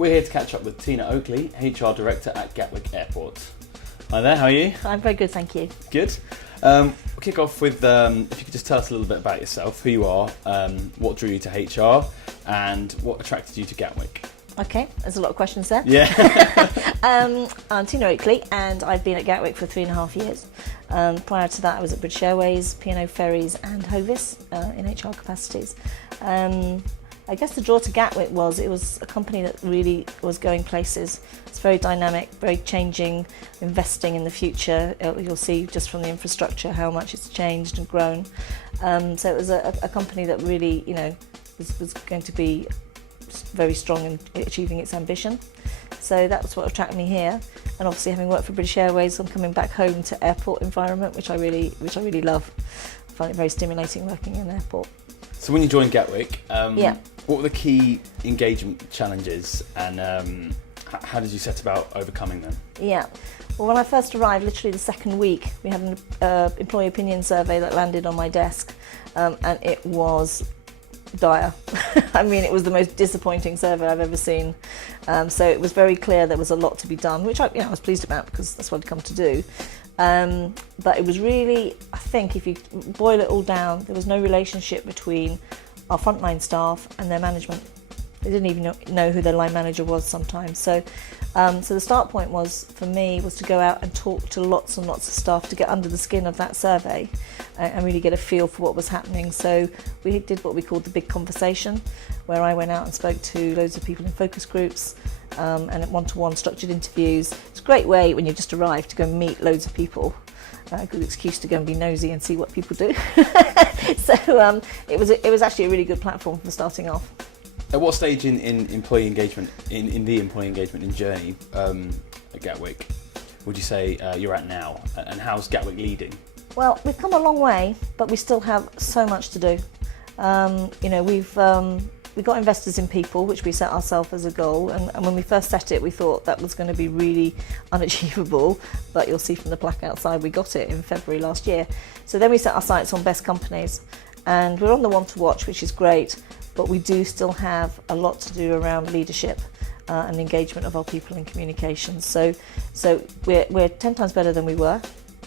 We're here to catch up with Tina Oakley, HR Director at Gatwick Airport. Hi there, how are you? I'm very good, thank you. Good. We'll kick off with, if you could just tell us a little bit about yourself, who you are, what drew you to HR, and what attracted you to Gatwick. Okay, there's a lot of questions there. Yeah. I'm Tina Oakley and I've been at Gatwick for 3.5 years. Prior to that I was at British Airways, P&O Ferries and Hovis in HR capacities. I guess the draw to Gatwick was it was a company that really was going places. It's very dynamic, very changing, investing in the future. You'll see just from the infrastructure how much it's changed and grown. So it was a company that really, was going to be very strong in achieving its ambition. So that was what attracted me here. And obviously having worked for British Airways, I'm coming back home to airport environment, which I really love. I find it very stimulating working in an airport. So when you joined Gatwick, what were the key engagement challenges and how did you set about overcoming them? Yeah, well when I first arrived, literally the second week, we had an employee opinion survey that landed on my desk and it was dire. I mean, it was the most disappointing survey I've ever seen. So it was very clear there was a lot to be done, which I was pleased about because that's what I'd come to do. But it was really, I think, if you boil it all down, there was no relationship between our frontline staff and their management. They didn't even know who their line manager was sometimes. So the start point was, for me, was to go out and talk to lots and lots of staff to get under the skin of that survey and really get a feel for what was happening. So we did what we called the big conversation, where I went out and spoke to loads of people in focus groups and one-to-one structured interviews. It's a great way when you just arrive to go and meet loads of people. A good excuse to go and be nosy and see what people do. So it was actually a really good platform for starting off. At what stage in employee engagement, in the employee engagement in journey at Gatwick, would you say you're at now? And how's Gatwick leading? Well, we've come a long way, but we still have so much to do. We've got investors in people, which we set ourselves as a goal. And when we first set it, we thought that was going to be really unachievable. But you'll see from the plaque outside, we got it in February last year. So then we set our sights on best companies. And we're on the one to watch, which is great. But we do still have a lot to do around leadership and engagement of our people in communications. So we're 10 times better than we were,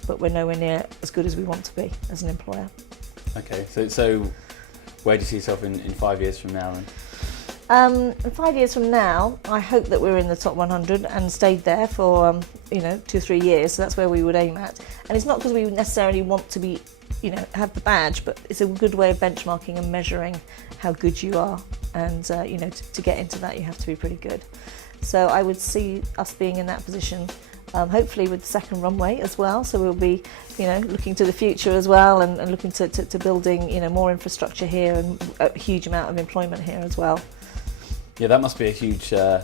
but we're nowhere near as good as we want to be as an employer. Okay, so where do you see yourself in 5 years from now? In 5 years from now, I hope that we're in the top 100 and stayed there for 2 or 3 years. So that's where we would aim at. And it's not because we necessarily want to be, have the badge, but it's a good way of benchmarking and measuring how good you are. And to get into that, you have to be pretty good. So I would see us being in that position. Hopefully with the second runway as well, so we'll be looking to the future as well and looking to building more infrastructure here and a huge amount of employment here as well. Yeah, that must be a huge, how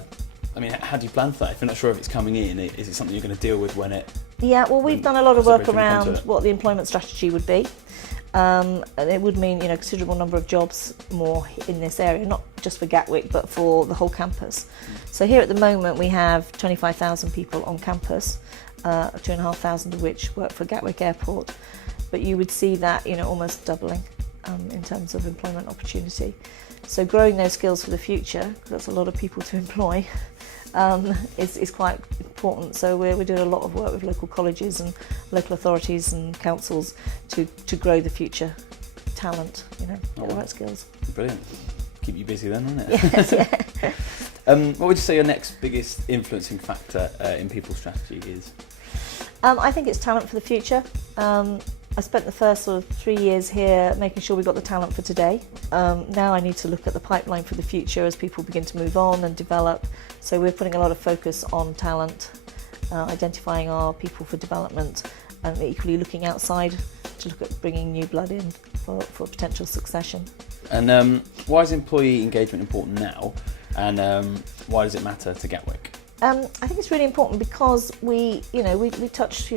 do you plan for that? If you're not sure if it's coming in, is it something you're going to deal with when it... Yeah, well we've done a lot of work around what the employment strategy would be. And it would mean a considerable number of jobs more in this area, not just for Gatwick but for the whole campus. So here at the moment we have 25,000 people on campus, 2,500 of which work for Gatwick Airport, but you would see that almost doubling in terms of employment opportunity. So growing those skills for the future, because that's a lot of people to employ, is quite important. So we're doing a lot of work with local colleges and local authorities and councils to grow the future talent, get the right skills. Brilliant. Keep you busy then, won't it? Yes, yeah. What would you say your next biggest influencing factor in people's strategy is? I think it's talent for the future. I spent the first sort of 3 years here making sure we got the talent for today. Now I need to look at the pipeline for the future as people begin to move on and develop. So we're putting a lot of focus on talent, identifying our people for development, and equally looking outside to look at bringing new blood in for potential succession. And why is employee engagement important now? And why does it matter to Gatwick? I think it's really important because we touch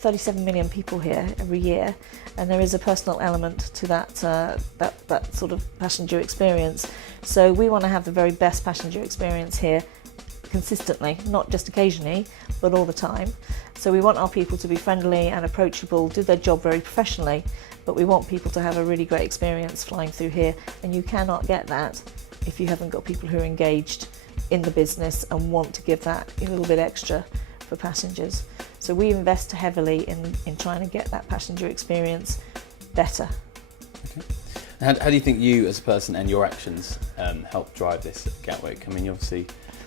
37 million people here every year, and there is a personal element to that sort of passenger experience. So we want to have the very best passenger experience here consistently, not just occasionally, but all the time. So we want our people to be friendly and approachable, do their job very professionally, but we want people to have a really great experience flying through here, and you cannot get that if you haven't got people who are engaged in the business and want to give that a little bit extra for passengers. So we invest heavily in trying to get that passenger experience better. Okay. How do you think you as a person and your actions help drive this at Gatwick? I mean, you obviously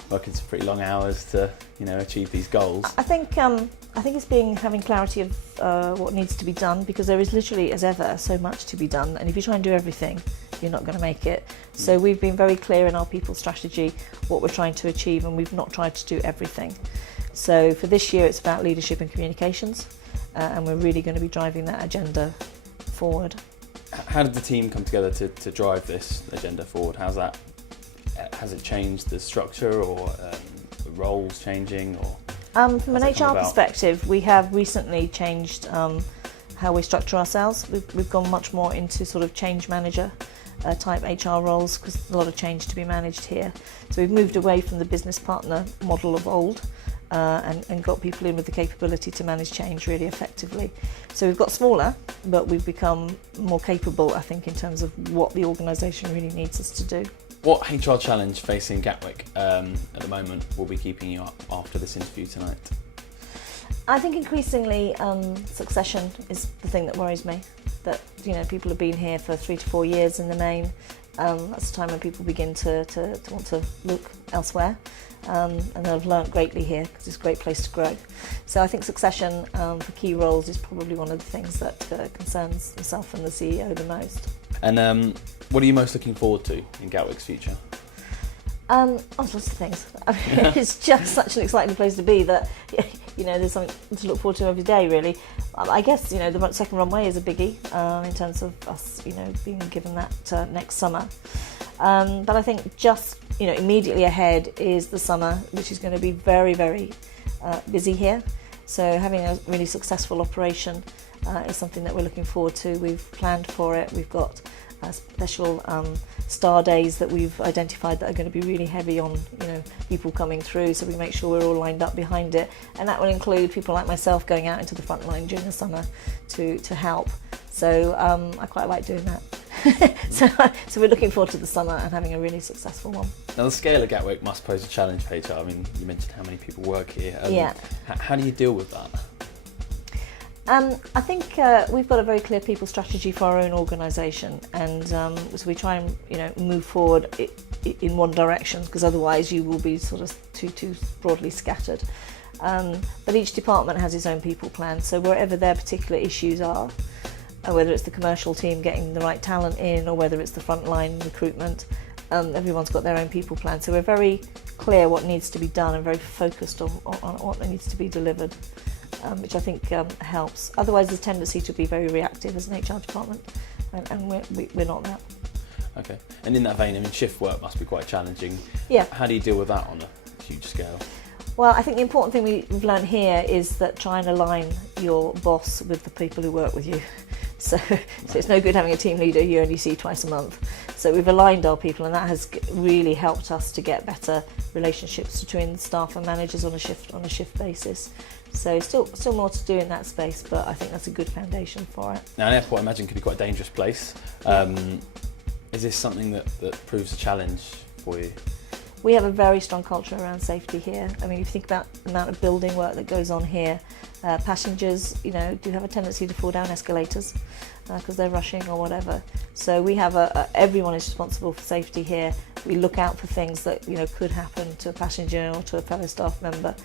working some pretty long hours to achieve these goals. I think it's having clarity of what needs to be done, because there is literally, as ever, so much to be done, and if you try and do everything, you're not going to make it. So we've been very clear in our people strategy what we're trying to achieve, and we've not tried to do everything. So for this year, it's about leadership and communications, and we're really going to be driving that agenda forward. How did the team come together to drive this agenda forward? Has it changed the structure, or roles changing, or? From an HR perspective, we have recently changed how we structure ourselves. We've gone much more into sort of change manager type HR roles, because there's a lot of change to be managed here. So we've moved away from the business partner model of old and got people in with the capability to manage change really effectively. So we've got smaller, but we've become more capable, I think, in terms of what the organisation really needs us to do. What HR challenge facing Gatwick at the moment will be keeping you up after this interview tonight? I think increasingly succession is the thing that worries me. That people have been here for 3 to 4 years in the main. That's the time when people begin to want to look elsewhere, and they'll have learnt greatly here, because it's a great place to grow. So I think succession for key roles is probably one of the things that concerns myself and the CEO the most. And what are you most looking forward to in Gatwick's future? Lots of things. I mean, it's just such an exciting place to be that there's something to look forward to every day, really. I guess the second runway is a biggie in terms of us being given that next summer. But I think just immediately ahead is the summer, which is going to be very, very busy here. So having a really successful operation is something that we're looking forward to. We've planned for it. We've got special star days that we've identified that are going to be really heavy on people coming through, so we make sure we're all lined up behind it, and that will include people like myself going out into the front line during the summer to help. So I quite like doing that. So we're looking forward to the summer and having a really successful one. Now the scale of Gatwick must pose a challenge for HR. I mean, you mentioned how many people work here. Yeah. How do you deal with that? I think we've got a very clear people strategy for our own organisation, and so we try and move forward in one direction, because otherwise you will be sort of too broadly scattered. But each department has its own people plan, so wherever their particular issues are, whether it's the commercial team getting the right talent in, or whether it's the frontline recruitment, everyone's got their own people plan. So we're very clear what needs to be done and very focused on what needs to be delivered. Which I think helps. Otherwise, there's a tendency to be very reactive as an HR department, and we're not that. Okay. And in that vein, I mean, shift work must be quite challenging. Yeah. How do you deal with that on a huge scale? Well, I think the important thing we've learned here is that try and align your boss with the people who work with you. So it's no good having a team leader you only see twice a month. So we've aligned our people, and that has really helped us to get better relationships between staff and managers on a shift basis. So still more to do in that space, but I think that's a good foundation for it. Now, an airport, I imagine, can be quite a dangerous place. Is this something that proves a challenge for you? We have a very strong culture around safety here. I mean, if you think about the amount of building work that goes on here, passengers, do have a tendency to fall down escalators because they're rushing or whatever. So we have everyone is responsible for safety here. We look out for things that could happen to a passenger or to a fellow staff member,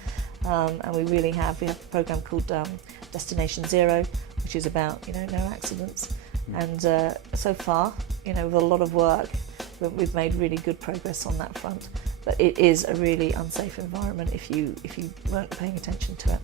and we have a program called Destination Zero, which is about no accidents. And so far, with a lot of work, we've made really good progress on that front. But it is a really unsafe environment if you weren't paying attention to it.